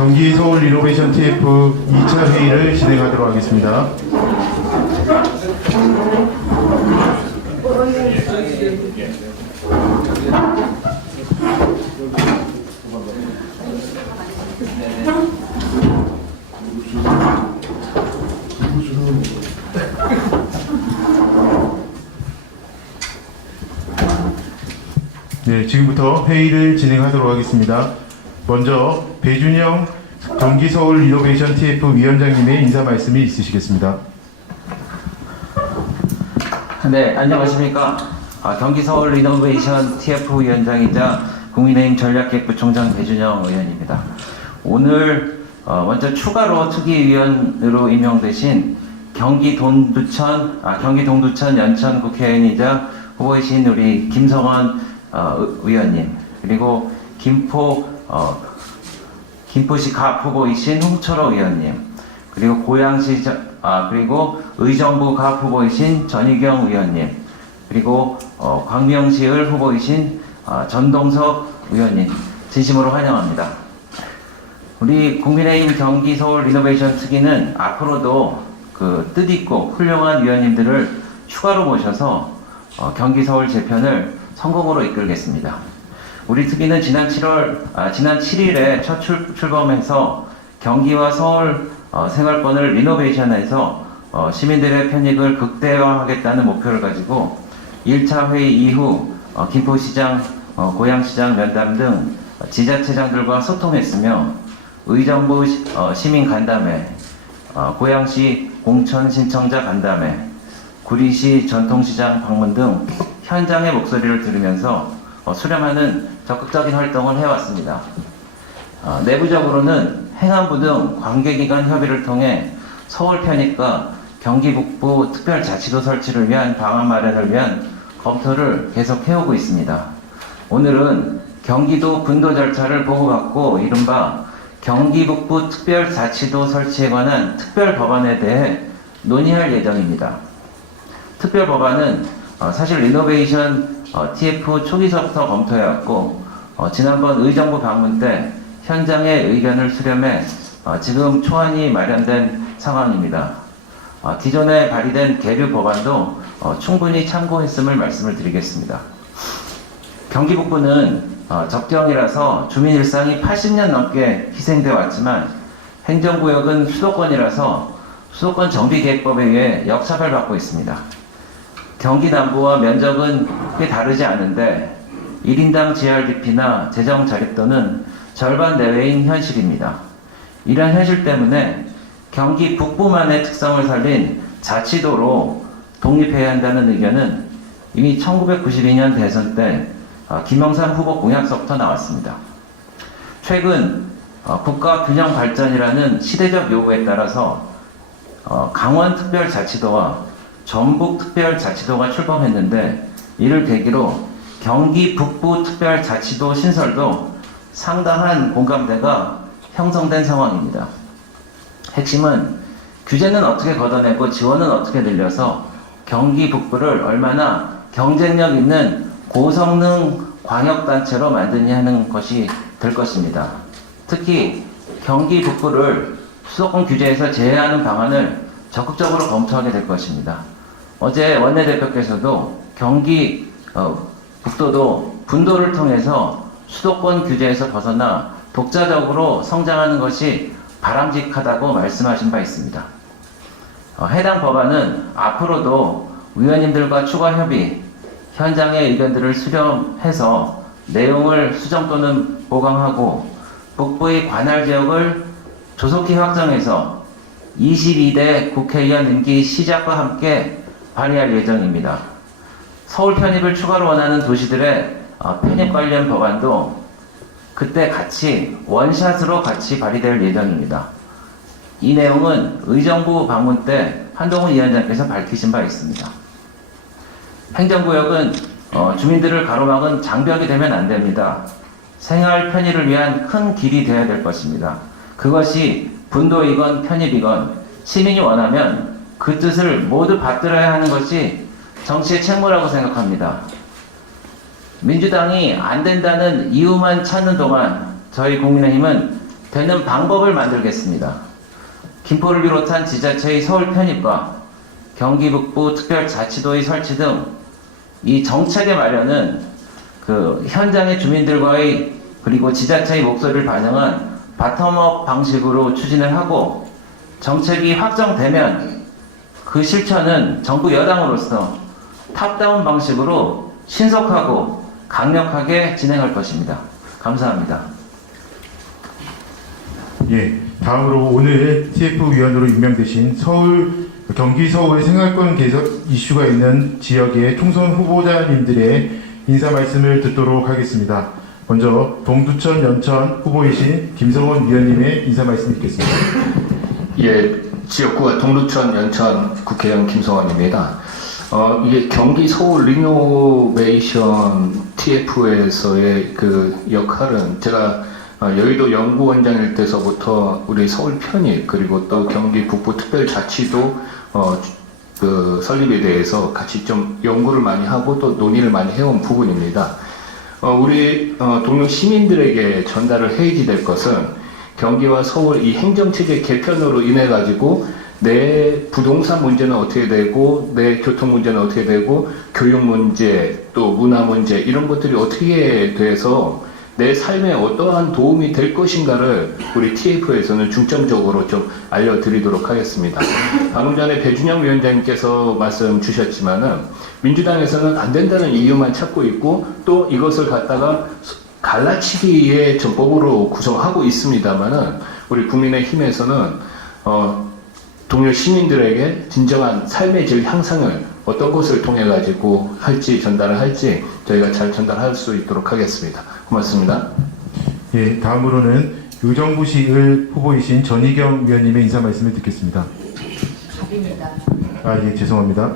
경기 서울 리노베이션 TF 2차 회의를 진행하도록 하겠습니다. 네, 지금부터 회의를 진행하도록 하겠습니다. 먼저 배준영 경기 서울 리노베이션 TF 위원장님의 인사 말씀이 있으시겠습니다. 네, 안녕하십니까. 경기 서울 리노베이션 TF 위원장이자 국민의힘 전략기획부총장 배준영 의원입니다. 오늘 먼저 추가로 특위위원으로 임명되신 경기 동두천 연천 국회의원이자 후보이신 우리 김성원 의원님, 그리고 김포시 갑 후보이신 홍철호 의원님, 그리고 그리고 의정부 갑 후보이신 전희경 의원님, 그리고 광명시을 후보이신 전동석 의원님, 진심으로 환영합니다. 우리 국민의힘 경기 서울 리노베이션 특위는 앞으로도 그 뜻있고 훌륭한 위원님들을 추가로 모셔서 경기 서울 재편을 성공으로 이끌겠습니다. 우리 특위는 지난 7일에 첫 출범해서 경기와 서울 생활권을 리노베이션해서 시민들의 편익을 극대화하겠다는 목표를 가지고 1차 회의 이후 김포시장, 고양시장 면담 등 지자체장들과 소통했으며 의정부 시민 간담회, 고양시 공천 신청자 간담회, 구리시 전통시장 방문 등 현장의 목소리를 들으면서 수렴하는 적극적인 활동을 해왔습니다. 내부적으로는 행안부 등 관계기관 협의를 통해 서울 편입과 경기 북부 특별자치도 설치를 위한 방안 마련을 위한 검토를 계속 해오고 있습니다. 오늘은 경기도 분도 절차를 보고받고 이른바 경기 북부 특별자치도 설치에 관한 특별법안에 대해 논의할 예정입니다. 특별법안은 사실 리노베이션 TF 초기서부터 검토해왔고 지난번 의정부 방문 때 현장의 의견을 수렴해 지금 초안이 마련된 상황입니다. 기존에 발의된 계류 법안도 충분히 참고했음을 말씀을 드리겠습니다. 경기 북부는 접경이라서 주민 일상이 80년 넘게 희생되어 왔지만 행정구역은 수도권이라서 수도권 정비계획법에 의해 역차별받고 있습니다. 경기 남부와 면적은 꽤 다르지 않은데 1인당 GRDP나 재정 자립도는 절반 내외인 현실입니다. 이러한 현실 때문에 경기 북부만의 특성을 살린 자치도로 독립해야 한다는 의견은 이미 1992년 대선 때 김영삼 후보 공약서부터 나왔습니다. 최근 국가 균형 발전이라는 시대적 요구에 따라서 강원특별자치도와 전북특별자치도가 출범했는데 이를 계기로 경기 북부특별자치도 신설도 상당한 공감대가 형성된 상황입니다. 핵심은 규제는 어떻게 걷어내고 지원은 어떻게 늘려서 경기 북부를 얼마나 경쟁력 있는 고성능 광역단체로 만드냐 하는 것이 될 것입니다. 특히 경기 북부를 수도권 규제에서 제외하는 방안을 적극적으로 검토하게 될 것입니다. 어제 원내대표께서도 경기 북도도 분도를 통해서 수도권 규제에서 벗어나 독자적으로 성장하는 것이 바람직하다고 말씀하신 바 있습니다. 해당 법안은 앞으로도 위원님들과 추가 협의, 현장의 의견들을 수렴해서 내용을 수정 또는 보강하고 북부의 관할 지역을 조속히 확정해서 22대 국회의원 임기 시작과 함께 발의할 예정입니다. 서울 편입을 추가로 원하는 도시들의 편입 관련 법안도 그때 같이 원샷으로 같이 발의될 예정입니다. 이 내용은 의정부 방문 때 한동훈 위원장께서 밝히신 바 있습니다. 행정구역은 주민들을 가로막은 장벽이 되면 안 됩니다. 생활 편의를 위한 큰 길이 되어야 될 것입니다. 그것이 분도이건 편입이건 시민이 원하면 그 뜻을 모두 받들어야 하는 것이 정치의 책무라고 생각합니다. 민주당이 안 된다는 이유만 찾는 동안 저희 국민의힘은 되는 방법을 만들겠습니다. 김포를 비롯한 지자체의 서울 편입과 경기 북부 특별자치도의 설치 등 이 정책의 마련은 그 현장의 주민들과의 그리고 지자체의 목소리를 반영한 바텀업 방식으로 추진을 하고, 정책이 확정되면 그 실천은 정부 여당으로서 탑다운 방식으로 신속하고 강력하게 진행할 것입니다. 감사합니다. 예, 다음으로 오늘 TF 위원으로 임명되신 경기 서울 생활권 개선 이슈가 있는 지역의 총선 후보자님들의 인사 말씀을 듣도록 하겠습니다. 먼저 동두천 연천 후보이신 김성원 위원님의 인사 말씀 듣겠습니다. 예, 지역구가 동두천 연천 국회의원 김성원입니다. 이게 경기 서울 리노베이션 TF에서의 그 역할은 제가 여의도 연구원장일 때서부터 우리 서울 편입 그리고 또 경기 북부 특별자치도 그 설립에 대해서 같이 좀 연구를 많이 하고 또 논의를 많이 해온 부분입니다. 우리 동료 시민들에게 전달을 해야지 될 것은 경기와 서울 이 행정체제 개편으로 인해 가지고 내 부동산 문제는 어떻게 되고 내 교통 문제는 어떻게 되고 교육 문제 또 문화 문제 이런 것들이 어떻게 돼서 내 삶에 어떠한 도움이 될 것인가를 우리 TF에서는 중점적으로 좀 알려드리도록 하겠습니다. 방금 전에 배준영 위원장님께서 말씀 주셨지만은 민주당에서는 안 된다는 이유만 찾고 있고 또 이것을 갖다가 갈라치기의 전법으로 구성하고 있습니다만은 우리 국민의힘에서는 동료 시민들에게 진정한 삶의 질 향상을 어떤 것을 통해 가지고 할지 전달을 할지 저희가 잘 전달할 수 있도록 하겠습니다. 고맙습니다. 예, 다음으로는 의정부시 후보이신 전희경 위원님의 인사 말씀을 듣겠습니다. 답입니다. 예, 죄송합니다.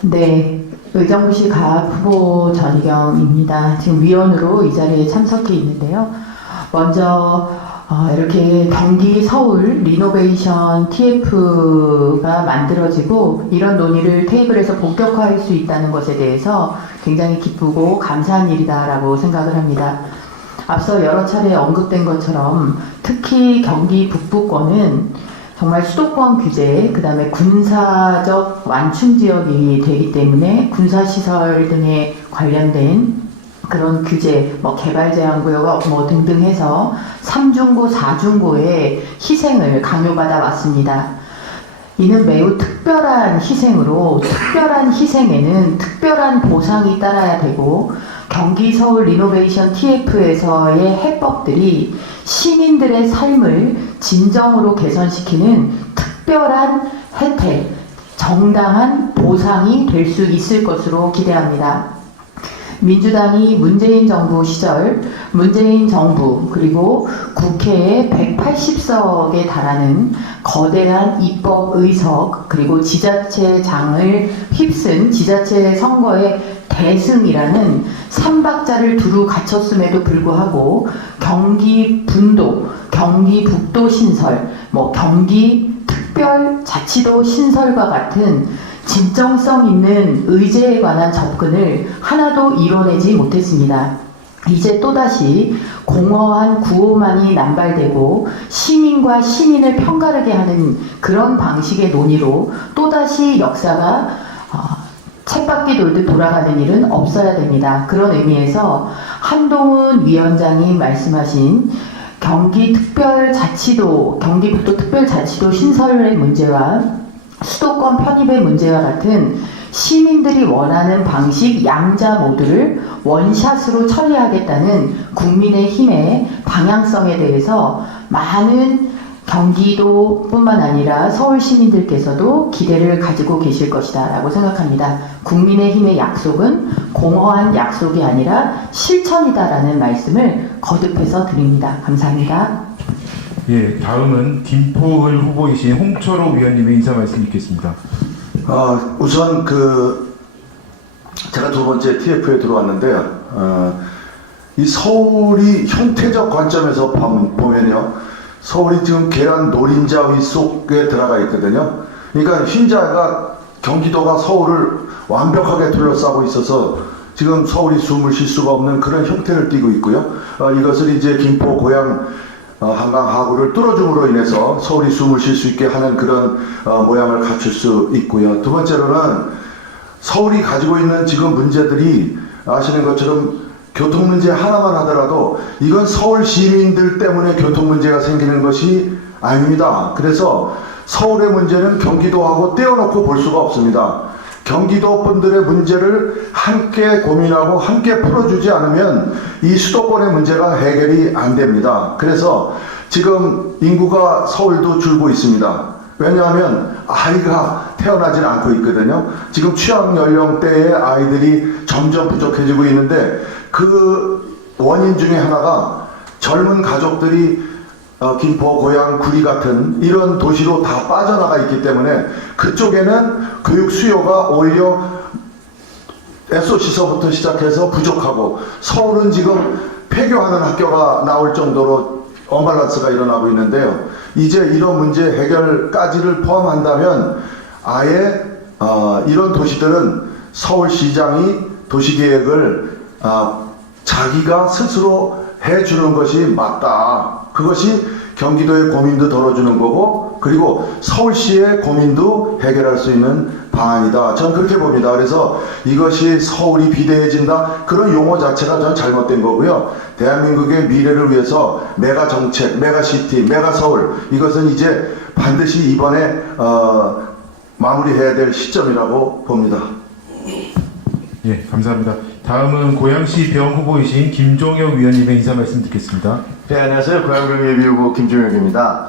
네, 의정부시 가압 후보 전희경입니다. 지금 위원으로 이 자리에 참석해 있는데요. 먼저 이렇게 경기 서울 리노베이션 TF가 만들어지고 이런 논의를 테이블에서 본격화할 수 있다는 것에 대해서 굉장히 기쁘고 감사한 일이다라고 생각을 합니다. 앞서 여러 차례 언급된 것처럼 특히 경기 북부권은 정말 수도권 규제, 그 다음에 군사적 완충 지역이 되기 때문에 군사시설 등에 관련된 그런 규제, 개발 제한 구역 등등 해서 3중고, 4중고의 희생을 강요받아 왔습니다. 이는 매우 특별한 희생으로 특별한 희생에는 특별한 보상이 따라야 되고 경기 서울 리노베이션 TF에서의 해법들이 시민들의 삶을 진정으로 개선시키는 특별한 혜택, 정당한 보상이 될 수 있을 것으로 기대합니다. 민주당이 문재인 정부 시절 문재인 정부 그리고 국회에 180석에 달하는 거대한 입법 의석 그리고 지자체장을 휩쓴 지자체 선거의 대승이라는 3박자를 두루 갖췄음에도 불구하고 경기 분도, 경기 북도 신설, 경기 특별자치도 신설과 같은 진정성 있는 의제에 관한 접근을 하나도 이뤄내지 못했습니다. 이제 또다시 공허한 구호만이 남발되고 시민과 시민을 편가르게 하는 그런 방식의 논의로 또다시 역사가 쳇바퀴 돌듯 돌아가는 일은 없어야 됩니다. 그런 의미에서 한동훈 위원장이 말씀하신 경기북도 특별자치도 신설의 문제와 수도권 편입의 문제와 같은 시민들이 원하는 방식 양자 모두를 원샷으로 처리하겠다는 국민의힘의 방향성에 대해서 많은 경기도뿐만 아니라 서울 시민들께서도 기대를 가지고 계실 것이다 라고 생각합니다. 국민의힘의 약속은 공허한 약속이 아니라 실천이다 라는 말씀을 거듭해서 드립니다. 감사합니다. 예, 다음은 김포을 후보이신 홍철호 위원님의 인사 말씀 듣겠습니다. 우선 제가 두 번째 TF에 들어왔는데요. 이 서울이 형태적 관점에서 보면요, 서울이 지금 계란 노린자 위 속에 들어가 있거든요. 그러니까 흰자가 경기도가 서울을 완벽하게 둘러싸고 있어서 지금 서울이 숨을 쉴 수가 없는 그런 형태를 띠고 있고요. 이것을 이제 김포 고양 한강 하구를 뚫어줌으로 인해서 서울이 숨을 쉴 수 있게 하는 그런 모양을 갖출 수 있고요. 두 번째로는 서울이 가지고 있는 지금 문제들이 아시는 것처럼 교통 문제 하나만 하더라도 이건 서울 시민들 때문에 교통 문제가 생기는 것이 아닙니다. 그래서 서울의 문제는 경기도하고 떼어놓고 볼 수가 없습니다. 경기도 분들의 문제를 함께 고민하고 함께 풀어주지 않으면 이 수도권의 문제가 해결이 안 됩니다. 그래서 지금 인구가 서울도 줄고 있습니다. 왜냐하면 아이가 태어나질 않고 있거든요. 지금 취학 연령대의 아이들이 점점 부족해지고 있는데 그 원인 중에 하나가 젊은 가족들이 김포, 고양, 구리 같은 이런 도시로 다 빠져나가 있기 때문에 그쪽에는 교육 수요가 오히려 SOC서부터 시작해서 부족하고 서울은 지금 폐교하는 학교가 나올 정도로 언밸런스가 일어나고 있는데요. 이제 이런 문제 해결까지를 포함한다면 아예 이런 도시들은 서울시장이 도시계획을 자기가 스스로 해주는 것이 맞다. 그것이 경기도의 고민도 덜어주는 거고 그리고 서울시의 고민도 해결할 수 있는 방안이다. 저는 그렇게 봅니다. 그래서 이것이 서울이 비대해진다. 그런 용어 자체가 저는 잘못된 거고요. 대한민국의 미래를 위해서 메가 정책, 메가 시티, 메가 서울 이것은 이제 반드시 이번에 마무리해야 될 시점이라고 봅니다. 예, 감사합니다. 다음은 고양시 병 후보이신 김종혁 위원님의 인사 말씀 듣겠습니다. 네, 안녕하세요. 고양병 예비후보 김종혁입니다.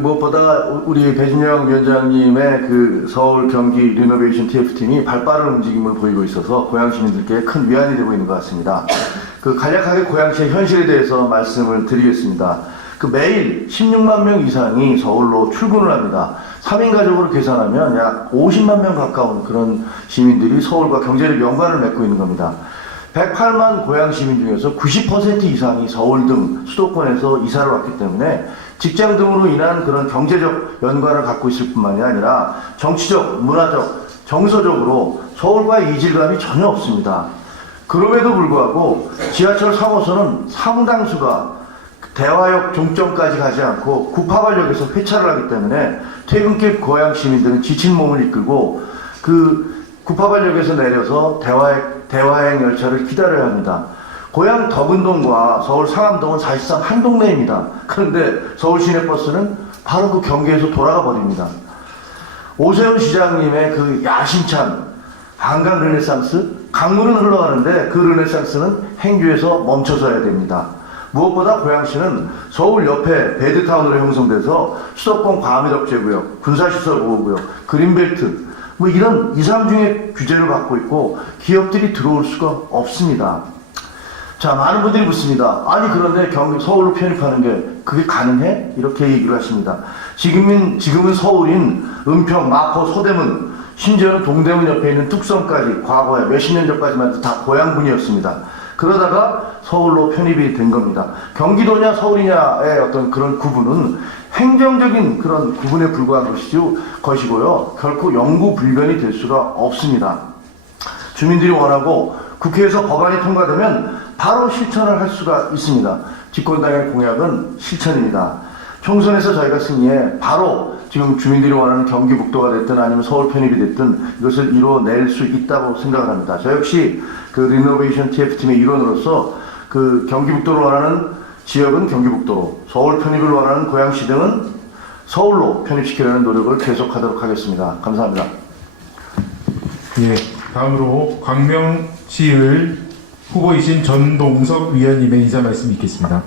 무엇보다 우리 배진영 위원장님의 서울 경기 리노베이션 TF팀이 발빠른 움직임을 보이고 있어서 고양 시민들께 큰 위안이 되고 있는 것 같습니다. 간략하게 고양시의 현실에 대해서 말씀을 드리겠습니다. 매일 16만 명 이상이 서울로 출근을 합니다. 3인 가족으로 계산하면 약 50만 명 가까운 그런 시민들이 서울과 경제적 연관을 맺고 있는 겁니다. 108만 고양 시민 중에서 90% 이상이 서울 등 수도권에서 이사를 왔기 때문에 직장 등으로 인한 그런 경제적 연관을 갖고 있을 뿐만이 아니라 정치적, 문화적, 정서적으로 서울과 이질감이 전혀 없습니다. 그럼에도 불구하고 지하철 3호선은 상당수가 대화역 종점까지 가지 않고 구파발역에서 회차를 하기 때문에 퇴근길 고양 시민들은 지친 몸을 이끌고 구파발역에서 내려서 대화행 열차를 기다려야 합니다. 고양 덕은동과 서울 상암동은 사실상 한 동네입니다. 그런데 서울 시내버스는 바로 그 경계에서 돌아가 버립니다. 오세훈 시장님의 야심찬 한강 르네상스, 강물은 흘러가는데 그 르네상스는 행주에서 멈춰서야 됩니다. 무엇보다 고양시는 서울 옆에 베드타운으로 형성돼서 수도권 과밀억제구역, 군사시설 보호구역, 그린벨트 이런 2, 3중의 규제를 갖고 있고 기업들이 들어올 수가 없습니다. 자, 많은 분들이 묻습니다. 아니 그런데 서울로 편입하는 게 그게 가능해? 이렇게 얘기를 하십니다. 지금은 서울인 은평, 마포, 소대문, 심지어는 동대문 옆에 있는 뚝섬까지 과거에 몇십 년 전까지만 해도 다 고향군이었습니다. 그러다가 서울로 편입이 된 겁니다. 경기도냐 서울이냐의 어떤 그런 구분은 행정적인 그런 구분에 불과한 것이고요. 결코 영구 불변이 될 수가 없습니다. 주민들이 원하고 국회에서 법안이 통과되면 바로 실천을 할 수가 있습니다. 집권당의 공약은 실천입니다. 총선에서 저희가 승리해 바로 지금 주민들이 원하는 경기북도가 됐든 아니면 서울 편입이 됐든 이것을 이뤄낼 수 있다고 생각을 합니다. 저 역시 리노베이션 TF팀의 일원으로서 경기북도를 원하는 지역은 경기북도로, 서울 편입을 원하는 고양시 등은 서울로 편입시키려는 노력을 계속하도록 하겠습니다. 감사합니다. 예, 다음으로 광명시을 후보이신 전동석 위원님의 인사 말씀 있겠습니다.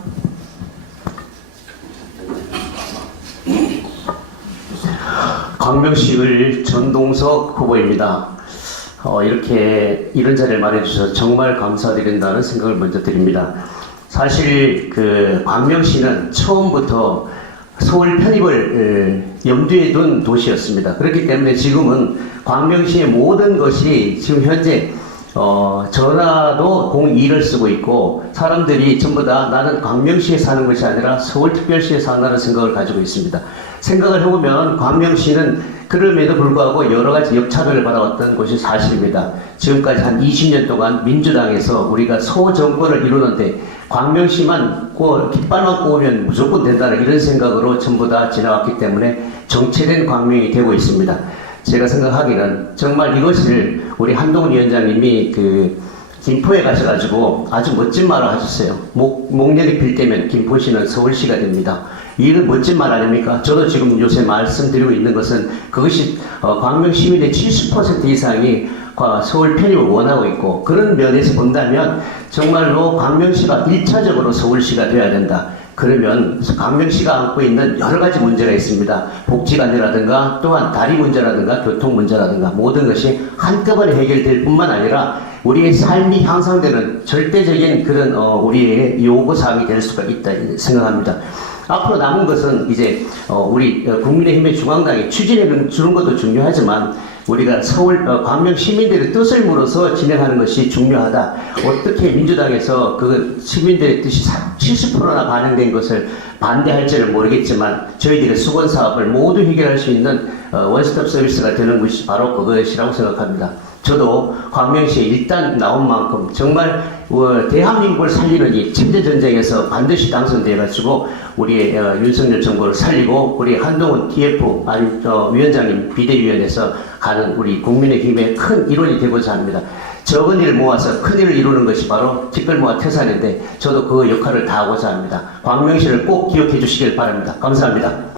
광명시을 전동석 후보입니다. 이렇게 이런 자리를 마련해 주셔서 정말 감사드린다는 생각을 먼저 드립니다. 사실 광명시는 처음부터 서울 편입을 염두에 둔 도시였습니다. 그렇기 때문에 지금은 광명시의 모든 것이 지금 현재 전화도 02를 쓰고 있고 사람들이 전부 다 나는 광명시에 사는 것이 아니라 서울특별시에 산다는 생각을 가지고 있습니다. 생각을 해보면 광명시는 그럼에도 불구하고 여러 가지 역차별을 받아왔던 것이 사실입니다. 지금까지 한 20년 동안 민주당에서 우리가 소정권을 이루는데 광명시만 깃발만 꼽으면 무조건 된다는 이런 생각으로 전부 다 지나왔기 때문에 정체된 광명이 되고 있습니다. 제가 생각하기는 정말 이것을 우리 한동훈 위원장님이 김포에 가셔가지고 아주 멋진 말을 하셨어요. 목련이 필 때면 김포시는 서울시가 됩니다. 이건 멋진 말 아닙니까? 저도 지금 요새 말씀드리고 있는 것은 그것이 광명 시민의 70% 이상이 서울 편입을 원하고 있고, 그런 면에서 본다면 정말로 광명시가 1차적으로 서울시가 되어야 된다. 그러면 광명시가 안고 있는 여러 가지 문제가 있습니다. 복지관이라든가 또한 다리 문제라든가 교통 문제라든가 모든 것이 한꺼번에 해결될 뿐만 아니라 우리의 삶이 향상되는 절대적인 그런 우리의 요구사항이 될 수가 있다 생각합니다. 앞으로 남은 것은 이제 우리 국민의힘의 중앙당이 추진해 주는 것도 중요하지만 우리가 광명 시민들의 뜻을 물어서 진행하는 것이 중요하다. 어떻게 민주당에서 그 시민들의 뜻이 70%나 반영된 것을 반대할지는 모르겠지만 저희들의 수건 사업을 모두 해결할 수 있는 원스톱 서비스가 되는 것이 바로 그것이라고 생각합니다. 저도 광명시에 일단 나온 만큼 정말 대한민국을 살리는 이 침대전쟁에서 반드시 당선돼가지고 우리의 윤석열 정부를 살리고 우리 한동훈 TF 위원장님 비대위원회에서 가는 우리 국민의힘의 큰 일원이 되고자 합니다. 적은 일을 모아서 큰 일을 이루는 것이 바로 특별모아 태산인데 저도 그 역할을 다하고자 합니다. 광명시를 꼭 기억해 주시길 바랍니다. 감사합니다.